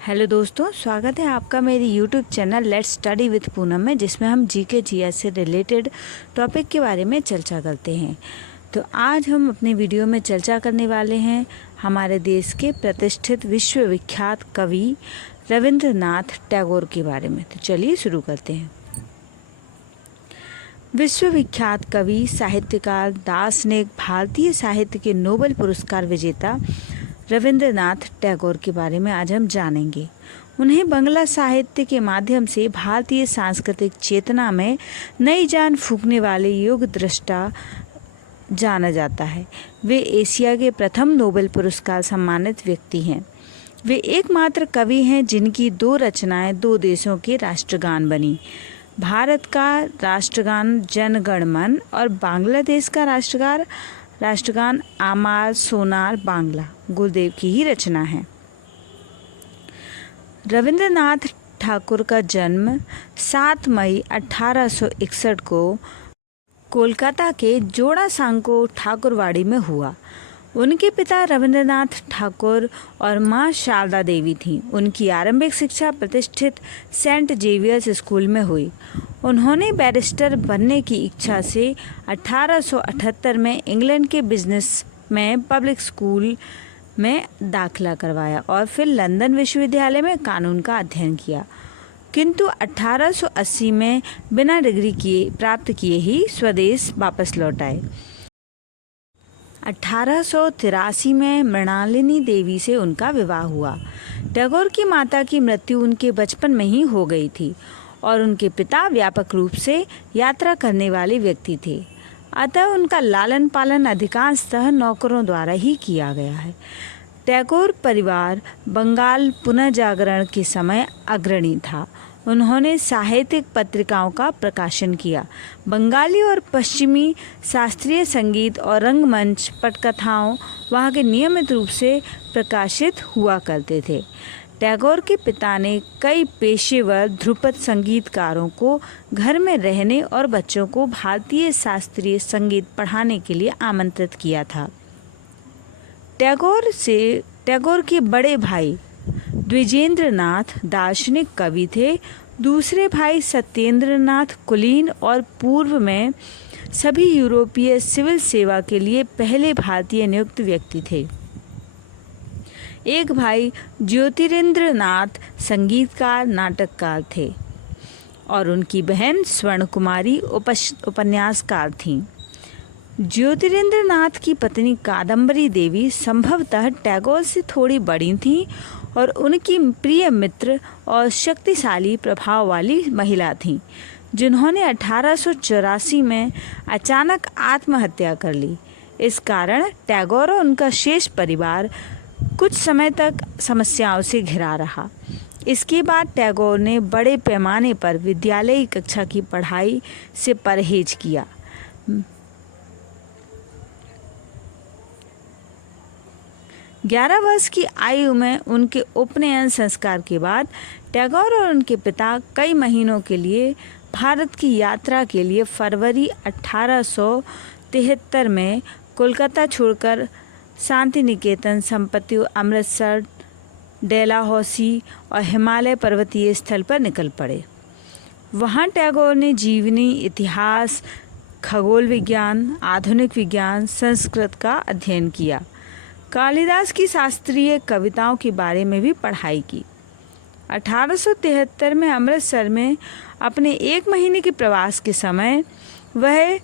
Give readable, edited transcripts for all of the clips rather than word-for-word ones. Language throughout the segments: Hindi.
हेलो दोस्तों, स्वागत है आपका मेरी YouTube channel let's study with Poonam में, जिसमें हम जीके जीएस से रिलेटेड टॉपिक के बारे में चर्चा करते हैं। तो आज हम अपने वीडियो में चर्चा करने वाले हैं हमारे देश के प्रतिष्ठित विश्वविख्यात कवि रविंद्रनाथ टैगोर के बारे में। तो चलिए शुरू करते हैं। विश्वविख्यात कवि, साहित्यकार, दार्शनिक, भारतीय साहित्य के नोबेल पुरस्कार विजेता रविंद्रनाथ टैगोर के बारे में आज हम जानेंगे। उन्हें बांग्ला साहित्य के माध्यम से भारतीय सांस्कृतिक चेतना में नई जान फूंकने वाले युग दृष्टा जाना जाता है। वे एशिया के प्रथम नोबेल पुरस्कार सम्मानित व्यक्ति हैं। वे एकमात्र कवि हैं जिनकी दो रचनाएं दो देशों के राष्ट्रगान बनी। भारत का राष्ट्रगान जन गण मन और बांग्लादेश का राष्ट्रगान आमार सोनार बांग्ला गुरुदेव की ही रचना है। रविंद्रनाथ ठाकुर का जन्म 7 मई 1861 को कोलकाता के जोड़ासांको ठाकुरवाड़ी में हुआ। उनके पिता रविंद्रनाथ ठाकुर और मां शारदा देवी थीं। उनकी आरंभिक शिक्षा प्रतिष्ठित सेंट जेवियर्स स्कूल में हुई। उन्होंने बैरिस्टर बनने की इच्छा से 1878 में इंग्लैंड के बिजनेस में पब्लिक स्कूल में दाखिला करवाया और फिर लंदन विश्वविद्यालय में कानून का अध्ययन किया, किंतु 1880 में बिना डिग्री प्राप्त किए ही स्वदेश वापस लौट आए। 1883 में मृणालिनी देवी से उनका विवाह हुआ। टैगोर की माता की मृत्यु उनके बचपन में ही हो गई थी और उनके पिता व्यापक रूप से यात्रा करने वाले व्यक्ति थे, अतः उनका लालन पालन अधिकांशतः नौकरों द्वारा ही किया गया है। टैगोर परिवार बंगाल पुनर्जागरण के समय अग्रणी था। उन्होंने साहित्यिक पत्रिकाओं का प्रकाशन किया। बंगाली और पश्चिमी शास्त्रीय संगीत और रंगमंच पटकथाओं वहाँ के नियमित रूप से प्रकाशित हुआ करते थे। टैगोर के पिता ने कई पेशेवर ध्रुपद संगीतकारों को घर में रहने और बच्चों को भारतीय शास्त्रीय संगीत पढ़ाने के लिए आमंत्रित किया था। टैगोर के बड़े भाई द्विजेंद्रनाथ दार्शनिक कवि थे। दूसरे भाई सत्येंद्रनाथ कुलीन और पूर्व में सभी यूरोपीय सिविल सेवा के लिए पहले भारतीय नियुक्त व्यक्ति थे। एक भाई ज्योतिरिंद्रनाथ संगीतकार नाटककार थे और उनकी बहन स्वर्ण कुमारी उपन्यासकार थीं। ज्योतिरिंद्रनाथ की पत्नी कादम्बरी देवी संभवतः टैगोर से थोड़ी बड़ी थीं और उनकी प्रिय मित्र और शक्तिशाली प्रभाव वाली महिला थीं, जिन्होंने 1884 में अचानक आत्महत्या कर ली। इस कारण टैगोर और उनका शेष परिवार कुछ समय तक समस्याओं से घिरा रहा। इसके बाद टैगोर ने बड़े पैमाने पर विद्यालयी कक्षा की पढ़ाई से परहेज किया। 11 वर्ष की आयु में उनके उपनयन संस्कार के बाद टैगोर और उनके पिता कई महीनों के लिए भारत की यात्रा के लिए फरवरी 1873 में कोलकाता छोड़कर शांति निकेतन, संपत्ति, अमृतसर, डेलहौसी और हिमालय पर्वतीय स्थल पर निकल पड़े। वहाँ टैगोर ने जीवनी, इतिहास, खगोल विज्ञान, आधुनिक विज्ञान, संस्कृत का अध्ययन किया। कालिदास की शास्त्रीय कविताओं के बारे में भी पढ़ाई की। 1873 में अमृतसर में अपने 1 महीने के प्रवास के समय वह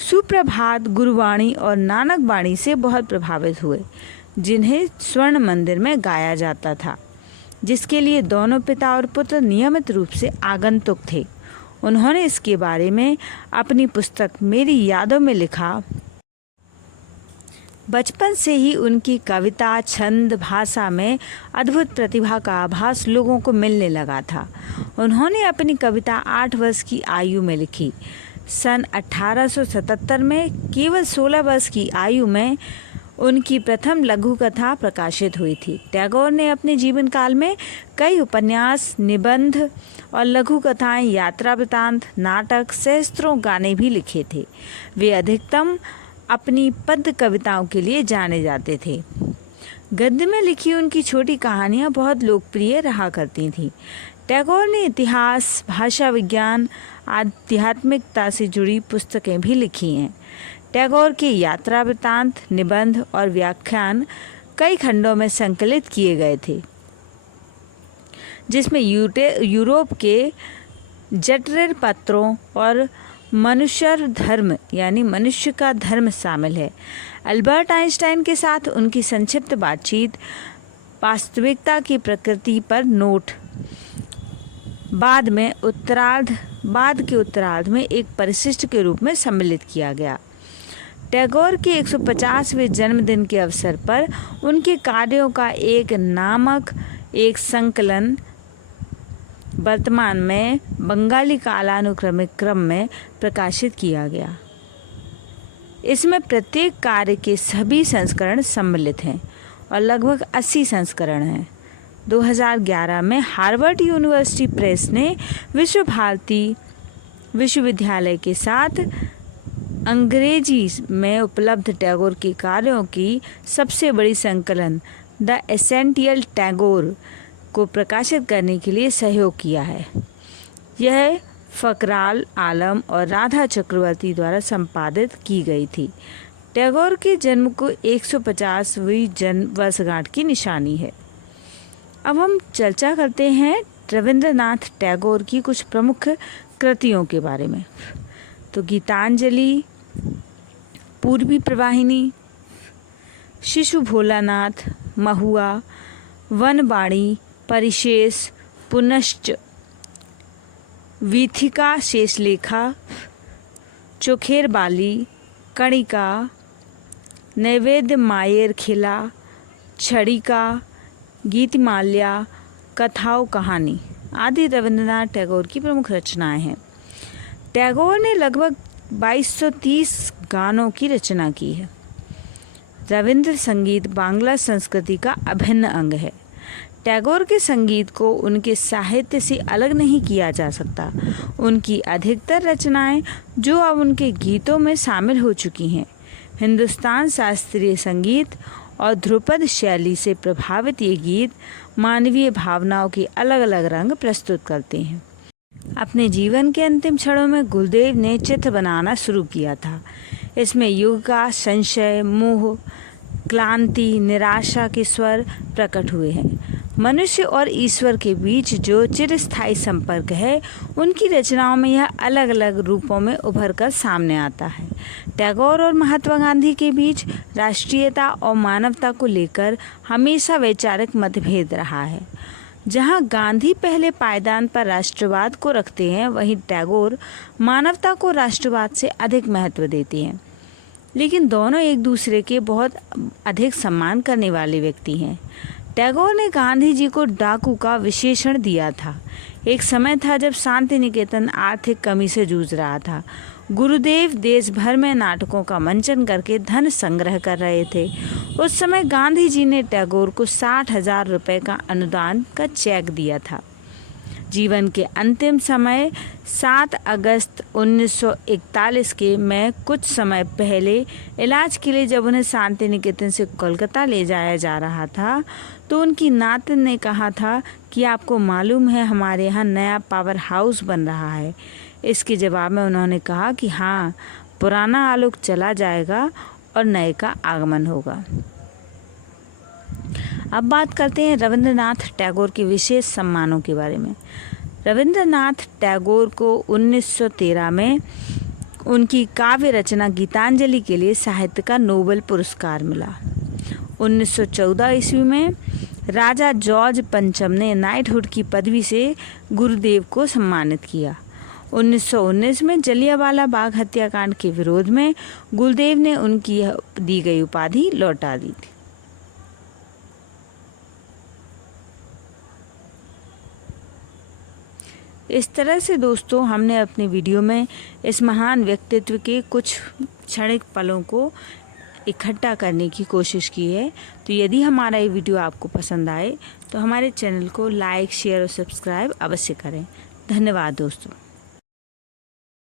सुप्रभात, गुरुवाणी और नानक बाणी से बहुत प्रभावित हुए, जिन्हें स्वर्ण मंदिर में गाया जाता था, जिसके लिए दोनों पिता और पुत्र नियमित रूप से आगंतुक थे। उन्होंने इसके बारे में अपनी पुस्तक मेरी यादों में लिखा। बचपन से ही उनकी कविता, छंद, भाषा में अद्भुत प्रतिभा का आभास लोगों को मिलने लगा था। उन्होंने अपनी कविता 8 वर्ष की आयु में लिखी। सन 1877 में केवल 16 वर्ष की आयु में उनकी प्रथम लघु कथा प्रकाशित हुई थी। टैगोर ने अपने जीवन काल में कई उपन्यास, निबंध और लघु कथाएं, यात्रा वृत्तांत, नाटक, सहस्त्रों गाने भी लिखे थे। वे अधिकतम अपनी पद्य कविताओं के लिए जाने जाते थे। गद्य में लिखी उनकी छोटी कहानियाँ बहुत लोकप्रिय रहा करती थीं। टैगोर ने इतिहास, भाषा विज्ञान, आध्यात्मिकता से जुड़ी पुस्तकें भी लिखी हैं। टैगोर के यात्रा वृत्तांत, निबंध और व्याख्यान कई खंडों में संकलित किए गए थे, जिसमें यूरोप के जटिल पत्रों और मनुष्य धर्म यानी मनुष्य का धर्म शामिल है। अल्बर्ट आइंस्टाइन के साथ उनकी संक्षिप्त बातचीत, वास्तविकता की प्रकृति पर नोट, बाद के उत्तरार्ध में एक परिशिष्ट के रूप में सम्मिलित किया गया। टैगोर के 150वें जन्मदिन के अवसर पर उनके कार्यों का एक संकलन वर्तमान में बंगाली कालानुक्रमिक क्रम में प्रकाशित किया गया। इसमें प्रत्येक कार्य के सभी संस्करण सम्मिलित हैं और लगभग 80 संस्करण हैं। 2011 में हार्वर्ड यूनिवर्सिटी प्रेस ने विश्व भारती विश्वविद्यालय के साथ अंग्रेजी में उपलब्ध टैगोर के कार्यों की सबसे बड़ी संकलन द एसेंशियल टैगोर को प्रकाशित करने के लिए सहयोग किया है। यह फकराल आलम और राधा चक्रवर्ती द्वारा संपादित की गई थी। टैगोर के जन्म को 150वीं जन्म वर्षगांठ की निशानी है। अब हम चर्चा करते हैं रविंद्रनाथ टैगोर की कुछ प्रमुख कृतियों के बारे में। तो गीतांजलि, पूर्वी प्रवाहिनी, शिशु भोलानाथ, महुआ, वनवाणी, परिशेष, पुनश्च, वीथिका शेषलेखा, चोखेर बाली, कणिका, नैवेद्य मायर खिला, छड़िका, गीतमाल्या, कथाओं कहानी आदि रविंद्रनाथ टैगोर की प्रमुख रचनाएं हैं। टैगोर ने लगभग 2230 गानों की रचना की है। रविंद्र संगीत बांग्ला संस्कृति का अभिन्न अंग है। टैगोर के संगीत को उनके साहित्य से अलग नहीं किया जा सकता। उनकी अधिकतर रचनाएं जो अब उनके गीतों में शामिल हो चुकी हैं, हिंदुस्तान शास्त्रीय संगीत और ध्रुपद शैली से प्रभावित ये गीत मानवीय भावनाओं के अलग अलग रंग प्रस्तुत करते हैं। अपने जीवन के अंतिम क्षणों में गुरुदेव ने चित्र बनाना शुरू किया था। इसमें युग का संशय, मोह, क्लांति, निराशा के स्वर प्रकट हुए हैं। मनुष्य और ईश्वर के बीच जो चिरस्थायी संपर्क है, उनकी रचनाओं में यह अलग अलग रूपों में उभर कर सामने आता है। टैगोर और महात्मा गांधी के बीच राष्ट्रीयता और मानवता को लेकर हमेशा वैचारिक मतभेद रहा है। जहां गांधी पहले पायदान पर राष्ट्रवाद को रखते हैं, वहीं टैगोर मानवता को राष्ट्रवाद से अधिक महत्व देते हैं। लेकिन दोनों एक दूसरे के बहुत अधिक सम्मान करने वाले व्यक्ति हैं। टैगोर ने गांधी जी को डाकू का विशेषण दिया था। एक समय था जब शांति निकेतन आर्थिक कमी से जूझ रहा था। गुरुदेव देश भर में नाटकों का मंचन करके धन संग्रह कर रहे थे। उस समय गांधी जी ने टैगोर को 60,000 रुपये का अनुदान का चेक दिया था। जीवन के अंतिम समय 7 अगस्त 1941 के में कुछ समय पहले इलाज के लिए जब उन्हें शांति निकेतन से कोलकाता ले जाया जा रहा था, तो उनकी नातिन ने कहा था कि आपको मालूम है हमारे यहाँ नया पावर हाउस बन रहा है। इसके जवाब में उन्होंने कहा कि हाँ, पुराना आलोक चला जाएगा और नए का आगमन होगा। अब बात करते हैं रविंद्रनाथ टैगोर के विशेष सम्मानों के बारे में। रविंद्रनाथ टैगोर को 1913 में उनकी काव्य रचना गीतांजलि के लिए साहित्य का नोबेल पुरस्कार मिला। 1914 ईस्वी में राजा जॉर्ज पंचम ने नाइटहुड की पदवी से गुरुदेव को सम्मानित किया। 1919 में जलियांवाला बाग हत्याकांड के विरोध में गुरुदेव ने उनकी दी गई उपाधि लौटा दी थी। इस तरह से दोस्तों, हमने अपने वीडियो में इस महान व्यक्तित्व के कुछ क्षणिक पलों को इकट्ठा करने की कोशिश की है। तो यदि हमारा ये वीडियो आपको पसंद आए तो हमारे चैनल को लाइक, शेयर और सब्सक्राइब अवश्य करें। धन्यवाद दोस्तों।